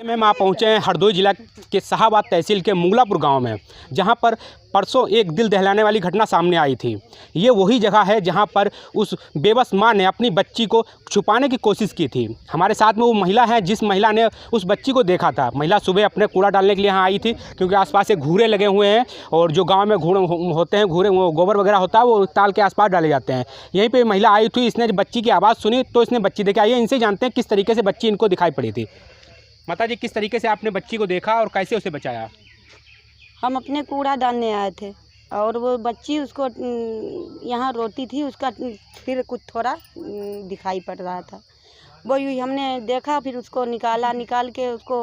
में आप पहुँचे हैं हरदोई जिला के शाहाबाद तहसील के मुगलापुर गांव में, जहां पर परसों एक दिल दहलाने वाली घटना सामने आई थी। ये वही जगह है जहां पर उस बेबस मां ने अपनी बच्ची को छुपाने की कोशिश की थी। हमारे साथ में वो महिला है जिस महिला ने उस बच्ची को देखा था। महिला सुबह अपने कूड़ा डालने के लिए यहाँ आई थी, क्योंकि आसपास से घूरे लगे हुए हैं और जो गाँव में घूर होते हैं, घूरे वो गोबर वगैरह होता है वो ताल के आसपास डाले जाते हैं। यहीं पर महिला आई थी, इसने बच्ची की आवाज़ सुनी तो इसने बच्ची देखी। आइए इनसे जानते हैं किस तरीके से बच्ची इनको दिखाई पड़ी थी। माता जी, किस तरीके से आपने बच्ची को देखा और कैसे उसे बचाया? हम अपने कूड़ा डालने आए थे और वो बच्ची उसको यहाँ रोती थी, उसका फिर कुछ थोड़ा दिखाई पड़ रहा था। वो यूँ हमने देखा, फिर उसको निकाल के उसको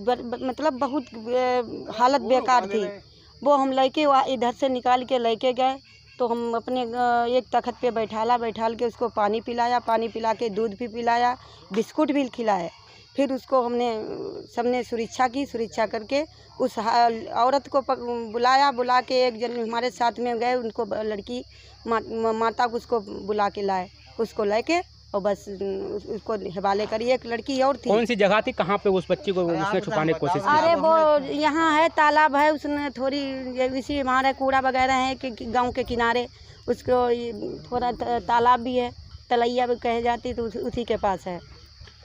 मतलब बहुत हालत बेकार थी। वो हम लेके इधर से निकाल के लेके गए तो हम अपने एक तख्त पे बैठाल के उसको पानी पिला के दूध भी पिलाया, बिस्कुट भी खिलाए। फिर उसको सबने सुरक्षा करके उस औरत को बुला के एक जन हमारे साथ में गए, उनको लड़की माता को उसको बुला के लाए, उसको लेके और बस उसको हवाले करी। एक लड़की और थी। कौन सी जगह थी, कहाँ पे उस बच्ची को उसने छुपाने की कोशिश की? अरे वो यहाँ है, तालाब है, उसने थोड़ी इसी हमारे कूड़ा वगैरह है कि गांव के किनारे, उसको थोड़ा तालाब भी है, तलैया भी कहे जाती, तो उसी के पास है।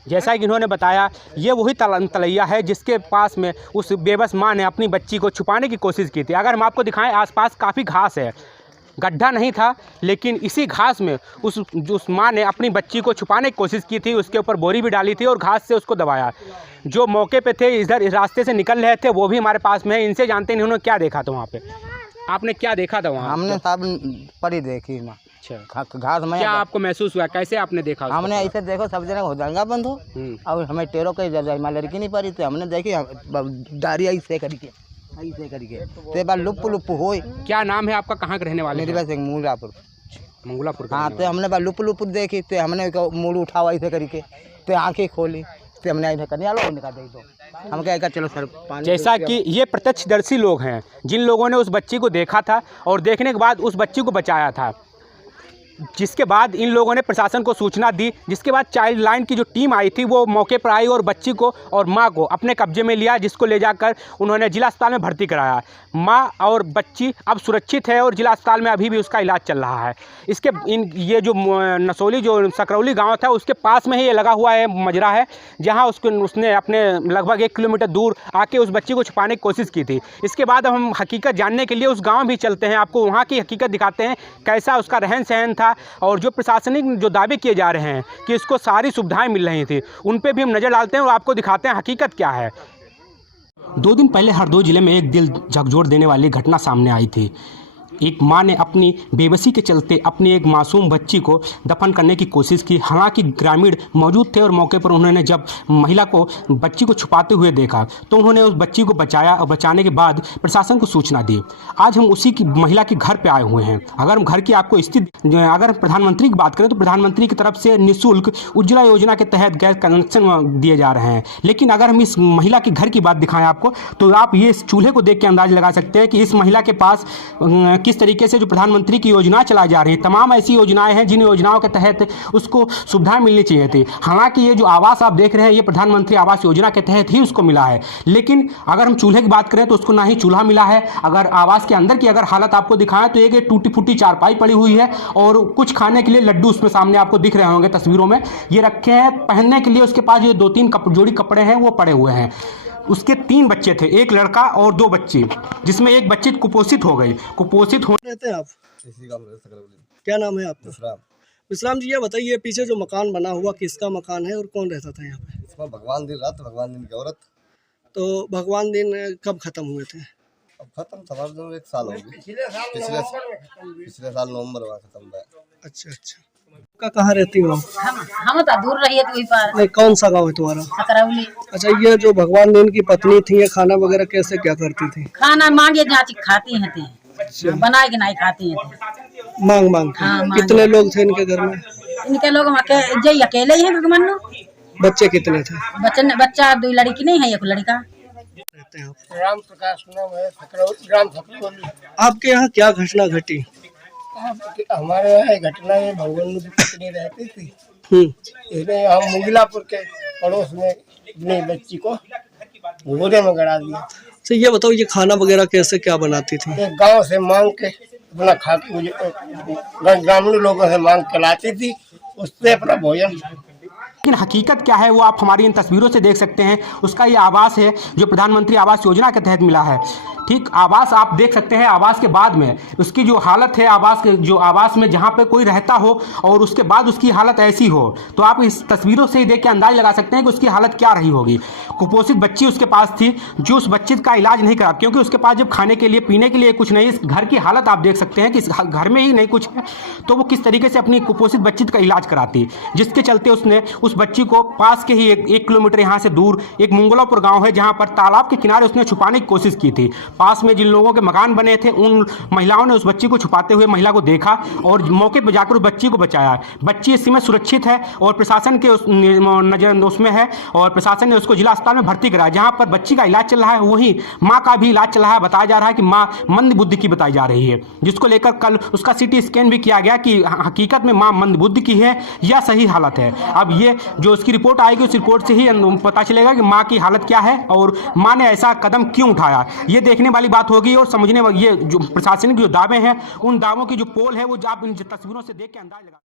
जैसा कि इन्होंने बताया, ये वही तलैया है जिसके पास में उस बेबस माँ ने अपनी बच्ची को छुपाने की कोशिश की थी। अगर हम आपको दिखाएं, आसपास काफ़ी घास है, गड्ढा नहीं था, लेकिन इसी घास में उस माँ ने अपनी बच्ची को छुपाने की कोशिश की थी। उसके ऊपर बोरी भी डाली थी और घास से उसको दबाया। जो मौके पे थे, इधर इस रास्ते से निकल रहे थे, वो भी हमारे पास में है। इनसे जानते हैं इन्होंने क्या देखा था वहाँ पे। आपने क्या देखा था वहाँ? हमने सब परी देखी माँ। घास में क्या आपको महसूस हुआ, कैसे आपने देखा? हमने ऐसे देखो सब जगह दंगा बंद हो और हमें टेरो के लड़की नहीं पड़ी, तो हमने देखी दारी ऐसे करके तो बार लुप हो। क्या नाम है आपका, कहाँ के रहने वाले? मेरे पास एक मुगलापुर। हाँ, तो हमने बार लुप देखी, तो हमने मूड उठावा ऐसे करके, तो आँखें खोली, तो हमने ऐसे करने वालों निकाल दी। तो हम कहेगा चलो सर पानी। जैसा कि ये प्रत्यक्षदर्शी लोग हैं जिन लोगों ने उस बच्ची को देखा था और देखने के बाद उस बच्ची को बचाया था, जिसके बाद इन लोगों ने प्रशासन को सूचना दी, जिसके बाद चाइल्ड लाइन की जो टीम आई थी वो मौके पर आई और बच्ची को और मां को अपने कब्जे में लिया, जिसको ले जाकर उन्होंने जिला अस्पताल में भर्ती कराया। मां और बच्ची अब सुरक्षित है और जिला अस्पताल में अभी भी उसका इलाज चल रहा है। ये जो नसोली जो सकरौली गांव था, उसके पास में ही ये लगा हुआ है मजरा है, जहां उसने अपने लगभग 1 किलोमीटर दूर आके उस बच्ची को छुपाने की कोशिश की थी। इसके बाद हम हकीकत जानने के लिए उस गाँव भी चलते हैं, आपको वहाँ की हकीकत दिखाते हैं, कैसा उसका रहन सहन था और जो प्रशासनिक जो दावे किए जा रहे हैं कि इसको सारी सुविधाएं मिल रही थी, उन पे भी हम नज़र डालते हैं और आपको दिखाते हैं हकीकत क्या है। 2 दिन पहले हरदोई जिले में एक दिल झकझोर देने वाली घटना सामने आई थी। एक मां ने अपनी बेबसी के चलते अपनी एक मासूम बच्ची को दफन करने की कोशिश की। हालांकि ग्रामीण मौजूद थे और मौके पर उन्होंने जब महिला को बच्ची को छुपाते हुए देखा तो उन्होंने उस बच्ची को बचाया और बचाने के बाद प्रशासन को सूचना दी। आज हम उसी की महिला के घर पे आए हुए हैं। अगर हम घर की आपको स्थिति, अगर प्रधानमंत्री की बात करें तो प्रधानमंत्री की तरफ से निःशुल्क उज्ज्वला योजना के तहत गैस कनेक्शन दिए जा रहे हैं। लेकिन अगर हम इस महिला के घर की बात दिखाएं आपको, तो आप ये चूल्हे को देख के अंदाज लगा सकते हैं कि इस महिला के पास किस तरीके से जो प्रधानमंत्री की योजना चलाई जा रही है, तमाम ऐसी योजनाएं हैं जिन योजनाओं के तहत उसको सुविधाएं मिलनी चाहिए थी। हालांकि ये जो आवास आप देख रहे हैं, ये प्रधानमंत्री आवास योजना के तहत ही उसको मिला है। लेकिन अगर हम चूल्हे की बात करें तो उसको ना ही चूल्हा मिला है। अगर आवास के अंदर की अगर हालत आपको दिखाएं तो एक टूटी फूटी चारपाई पड़ी हुई है और कुछ खाने के लिए लड्डू उसमें सामने आपको दिख रहे होंगे तस्वीरों में, ये रखे हैं। पहनने के लिए उसके पास ये 2-3 जोड़ी कपड़े हैं वो पड़े हुए हैं। उसके 3 बच्चे थे, एक लड़का और 2 बच्ची, जिसमें एक बच्ची कुपोषित हो गई। कुपोषित हो रहते हैं आप? क्या नाम है आपका? विश्राम जी, ये बताइए पीछे जो मकान बना हुआ किसका मकान है और कौन रहता था यहाँ पे? इसमें भगवान दिन रात, भगवान दिन की औरत। तो भगवान दिन कब खत्म हुए थे? अब खत्म समझ 1 साल हो गया, पिछले साल नवंबर में खत्म हुआ। अच्छा। का कहाँ रहती हो? हम तो दूर रही है तो वही पर। नहीं, कौन सा गाँव है तुम्हारा? सकरौली। अच्छा, ये जो भगवान दिन की पत्नी थी, ये खाना वगैरह कैसे क्या करती थी? खाना मांगे जाती खाती हैं, बना के नहीं खाती हैं। मांग कितने लोग थे इनके घर में? इनके लोग अकेले ही हैं भगवान। बच्चे कितने थे? बच्चा 2 लड़की नहीं है, 1 लड़का। राम प्रकाश नाम है, ग्राम सकरौली। आपके यहाँ क्या घटना घटी? हमारे यहाँ घटना है, भगवान की पत्नी रहती थी। हम मुगलापुर के पड़ोस में अपनी बच्ची को घोड़े में गड़ा दिया। तो ये बताओ, ये खाना वगैरह कैसे क्या बनाती थी? एक गांव से मांग के अपना खा के ग्रामीण लोगों से मांग के लाती थी, उससे अपना भोजन। लेकिन हकीकत क्या है वो आप हमारी इन तस्वीरों से देख सकते हैं। उसका ये आवास है जो प्रधानमंत्री आवास योजना के तहत मिला है। ठीक आवास आप देख सकते हैं। आवास के बाद में उसकी जो हालत है, आवास में जहाँ पे कोई रहता हो और उसके बाद उसकी हालत ऐसी हो, तो आप इस तस्वीरों से ही देख के अंदाज लगा सकते हैं कि उसकी हालत क्या रही होगी। कुपोषित बच्ची उसके पास थी जो उस बच्चे का इलाज नहीं करा, क्योंकि उसके पास जब खाने के लिए पीने के लिए कुछ नहीं, इस घर की हालत आप देख सकते हैं कि इस घर में ही नहीं कुछ है, तो वो किस तरीके से अपनी कुपोषित बच्ची का इलाज कराती, जिसके चलते उसने उस बच्ची को पास के ही 1 किलोमीटर यहाँ से दूर एक मुंगलापुर गाँव है जहाँ पर तालाब के किनारे उसने छुपाने की कोशिश की थी। पास में जिन लोगों के मकान बने थे उन महिलाओं ने उस बच्ची को छुपाते हुए महिला को देखा और मौके पर जाकर उस बच्ची को बचाया। बच्ची इस समय सुरक्षित है और प्रशासन के नजर उसमें है और प्रशासन ने उसको जिला अस्पताल में भर्ती कराया, जहां पर बच्ची का इलाज चल रहा है। वहीं मां का भी इलाज चल रहा है। बताया जा रहा है कि मां मंद बुद्धि की बताई जा रही है, जिसको लेकर कल उसका CT स्कैन भी किया गया कि हकीकत में मां मंद बुद्धि की है या सही हालत है। अब ये जो उसकी रिपोर्ट आएगी उस रिपोर्ट से ही पता चलेगा कि मां की हालत क्या है और मां ने ऐसा कदम क्यों उठाया। ये देखने वाली बात होगी और समझने वाली, ये जो प्रशासनिक जो दावे हैं उन दावों की जो पोल है वो आप इन तस्वीरों से देख के अंदाज लगा